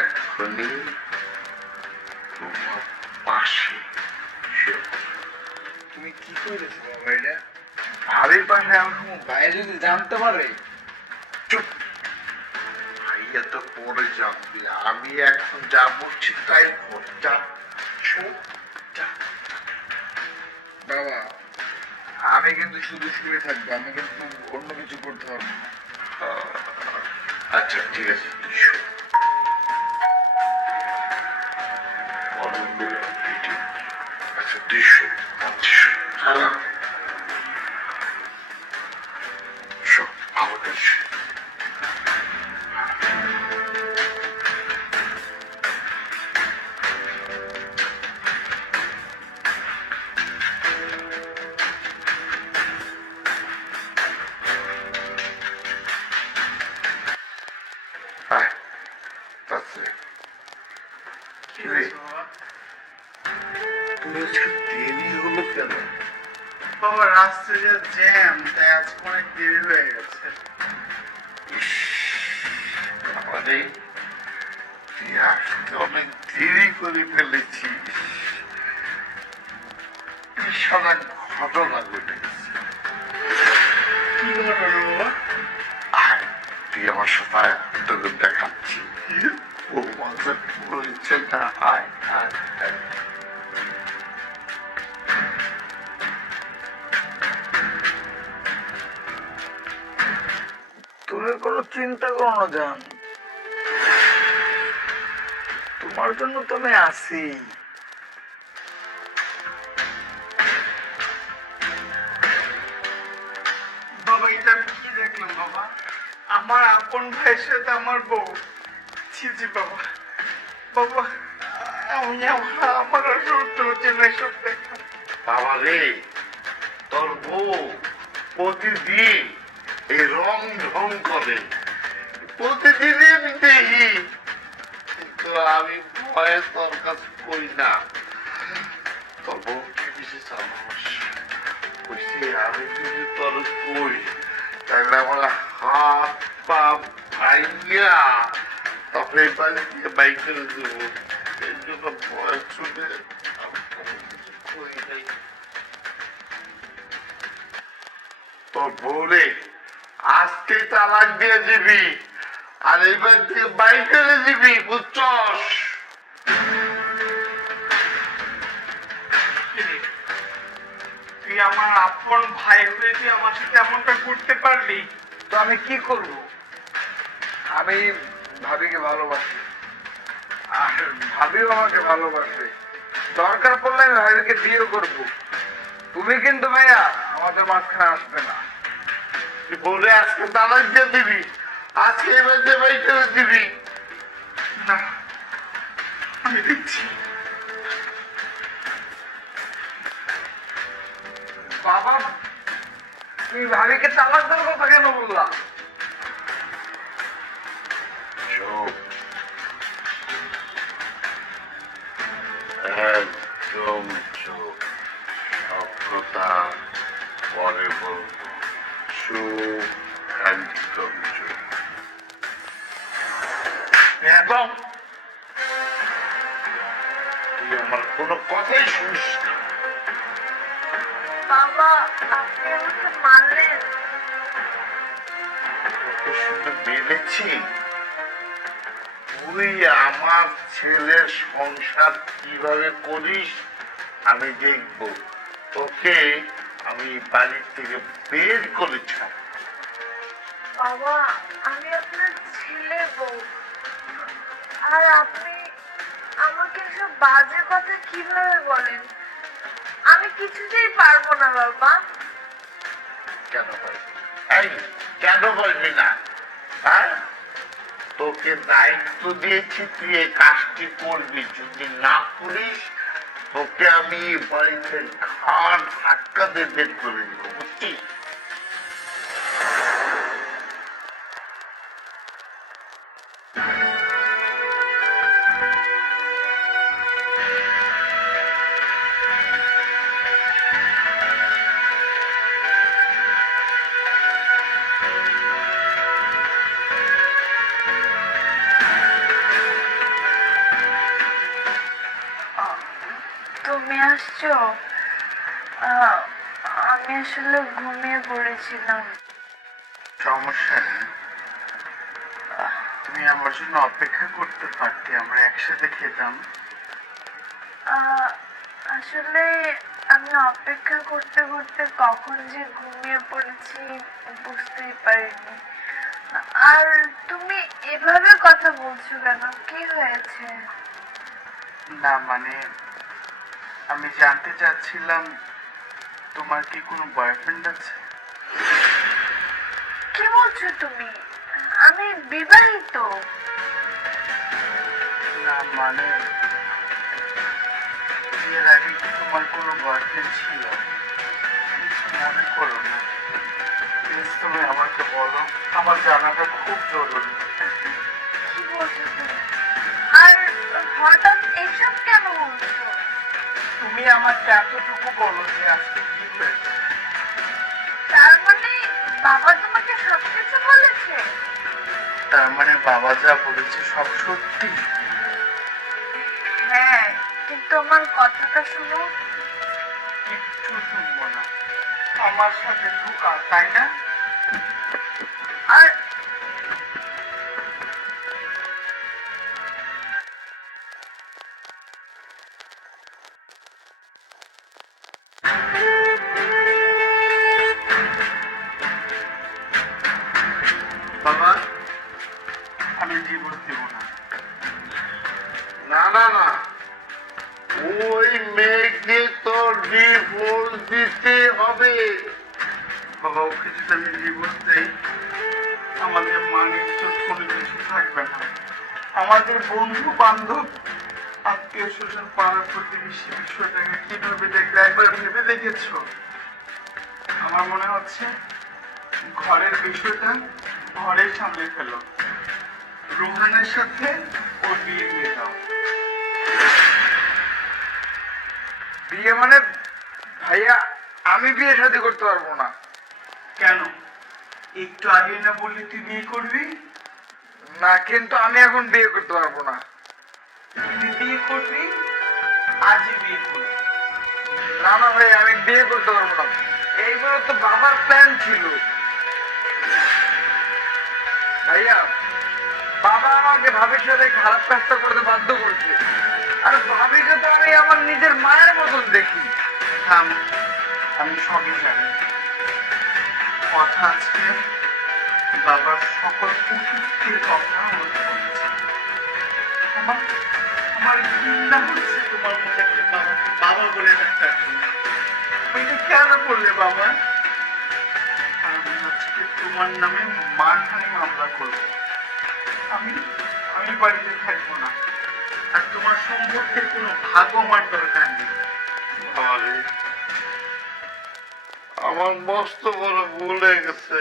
এখনই তোমার পাশে তুমি কি করেছো বাবা? এটা ভাবির পাশে আমার ভাই যদি জানতে পারে। চুপ, ভাইয়া তো পরে জানবি, আমি এখন যা বলছি তাই কর। যা চুপ, যা। বাবা আমি কিন্তু শুধু শুয়ে থাকবো, আমি কিন্তু অন্য কিছু করতে পারবো না। আচ্ছা ঠিক আছে, তুই শো। আচ্ছা তুই শো, শো, ভালো করছি। Hi, that's it. তুমি আজকে দেরি হলো কেন? বাবা রাস্তায় যে জ্যাম, তাই আজকে অনেক দেরি হয়ে গেছে। আমাদের তুই আজকে অনেক দেরি করে ফেলেছিস। বিশাল এক ঘটনা ঘটে গেছে। কি ঘটনা বাবা? আয়, তুই আমার সাথে আয়, আমি তোকে দেখাচ্ছি। ও মাঝে বলেছে না, আয় আয় আয়। তুমি কোনো চিন্তা করো না জান, তোমার জন্য তো আমি আছি। বাবা এটা আমি কি দেখলাম বাবা? আমার আপন ভাইয়ের সাথে আমার বউ। ছি ছি বাবা, বাবা আমি আমার আর সহ্য হচ্ছে না এসব দেখা। বাবা রে, তোর বউ প্রতিদিন এই রং ঢং করে, প্রতিদিনই আমি দেখি, কিন্তু আমি ভয়ে তোর কাছে কই না। তোর বউ কি বেশি সাহস, বুঝছি আমি যদি তোর কই তাহলে আমার হাত পা ভাইয়া তারপরে বাড়ি থেকে বাইক করে দেবো। এই জন্য ভয় শুনে আমি কোনো কিছু করি নাই। তোর বউরে আজকে তালাক দিয়ে দিবি, আর এবার থেকে বাইক করে দিবি, বুঝছস? তুই আমার আপন ভাই হয়ে তুই আমার সাথে এমনটা করতে পারলি, তো আমি কি করব? আমি ভাবিকে ভালোবাসি, আর ভাবিও আমাকে ভালোবাসে। দরকার পড়লে আমি ভাবিকে বিয়ে করব। তুমি কিন্তু ভাইয়া আমাদের মাঝখানে আসবে না। তুই বউরে আজকে তালাক দিয়ে দিবি, আজকে এবার দিয়ে বাইক করে দিবি। না, আমি দেখছি। বাবা তুমি ভাবিকে তালাক দেওয়ার কথা কেন বললা? চুপ, একদম চুপ, সব কথা পরে বলবো। চুপ, একদম চুপ, একদম। তুই আমার কোনো কথাই শুনিস না। বাবা আপনি আমাকে মারলেন? তোকে শুধু মেনেছি, তুই আমার ছেলের সংসার কিভাবে করিস আমি দেখব। তোকে আমি বাড়ি থেকে বের করে ছাড়। বাবা আমি আপনার ছেলে বউ, আর আপনি আমাকে সব বাজে কথা কিভাবে বলেন? আমি কিছুতেই পারবো না বাবা। কেন বলবি? এই, কেন বলবি না? হ্যাঁ, তোকে দায়িত্ব দিয়েছি, তুই এই কাজটি করবি। যদি না করিস তোকে আমি বাড়িতে ঘাট ধাক্কা দিয়ে বের করে দিব, বুঝছিস? আসছো? আমি আসলে ঘুমিয়ে পড়েছিলাম। সমস্যা নেই, তুমি আমার জন্য অপেক্ষা করতে পারতে, আমরা একসাথে খেতাম। আসলে আমি অপেক্ষা করতে করতে কখন যে ঘুমিয়ে পড়েছি বুঝতেই পারিনি। আর তুমি এভাবে কথা বলছো কেন? কি হয়েছে? না মানে আমি জানতে চাচ্ছিলাম তোমার কি কোনো বয়ফ্রেন্ড আছে? কি বলছো তুমি? আমি বিবাহিত। না মানে এর আগে কি তোমার কোনো বয়ফ্রেন্ড ছিল? কিছু মনে করো না, প্লিজ তুমি আমাকে বলো, আমার জানাটা খুব জরুরি। কি বলছো তুমি? আর হঠাৎ এসব কেন বলছো? তুমি আমাকে এতটুকু বলো যে আজকে কি হয়েছে। তার মানে বাবা তোমাকে সবকিছু বলেছে? তার মানে বাবা যা বলেছে সব সত্যি? হ্যাঁ, কিন্তু আমার কথাটা শুনো। কিচ্ছু শুনবো না, আমার সাথে ঢুকা, তাই না? আর বাবা, আমি ডিভোর্স দেবো না। না না না, ওই মেয়েকে তোর ডিভোর্স দিতে হবে। বাবা, ওকে যদি আমি ডিভোর্স দেই, আমাদের মান ইজ্জত কোনো কিছু থাকবে না। আমাদের বন্ধু বান্ধব, আত্মীয় স্বজন, পাড়া প্রতিবেশী বিষয়টাকে কিভাবে দেখবে একবার ভেবে দেখেছো? আমার মনে হচ্ছে ঘরের বিষয়টা ঘরে সামলে ফেলো, রোহানের সাথে ওর বিয়ে দিয়ে দাও। বিয়ে মানে? ভাইয়া, আমি বিয়ে শাদী করতে পারবো না। কেন? একটু আগে না বললি তুই বিয়ে করবি? না, কিন্তু আমি এখন বিয়ে করতে পারবো না। তুই বিয়ে করবি, আজই বিয়ে করবি। না না ভাই, আমি বিয়ে করতে পারবো না। এইগুলো তো বাবার প্ল্যান ছিল। ভাইয়া, বাবা আমাকে ভাবির সাথে খারাপ কাজটা করতে বাধ্য করছে। আর ভাবিকে তো আমি আমার নিজের মায়ের মতন দেখি। থাম, আমি সবই জানি। কথা আছে, বাবার সকল কুকীর্তির কথা বলতে হচ্ছে। আমার আমার ঘৃণা হচ্ছে তোমার মতো একটা বাবাকে বাবা বলে ডাকার জন্য। তুমি এটা কেন করলে বাবা? আমি আজকে তোমার নামে মানহানি মামলা করবো। আমি আমি বাড়িতে থাকবো না, আর তোমার সম্পত্তির কোনো ভাগ আমার দরকার নেই। বাবারে, আমার মস্ত বড় ভুল হয়ে গেছে।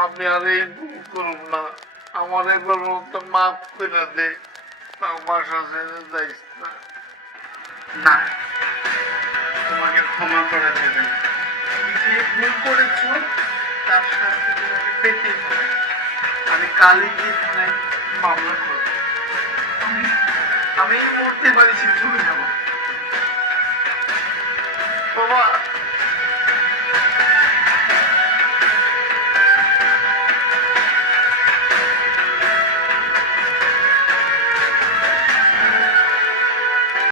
আমি আর এই ভুল করব না। আমার এবার মতো মাফ করে দে। আমার সাথে যাইস না। না, তোমাকে ক্ষমা করা যাবে না। তুমি যে ভুল করেছো তার শাস্তি তোমাকে পেতেই হবে। আমি কালই গিয়ে থানায় মামলা করব। আমি আমি এই মুহূর্তে বাড়ি ছেড়ে চলে যাবো। বাবা,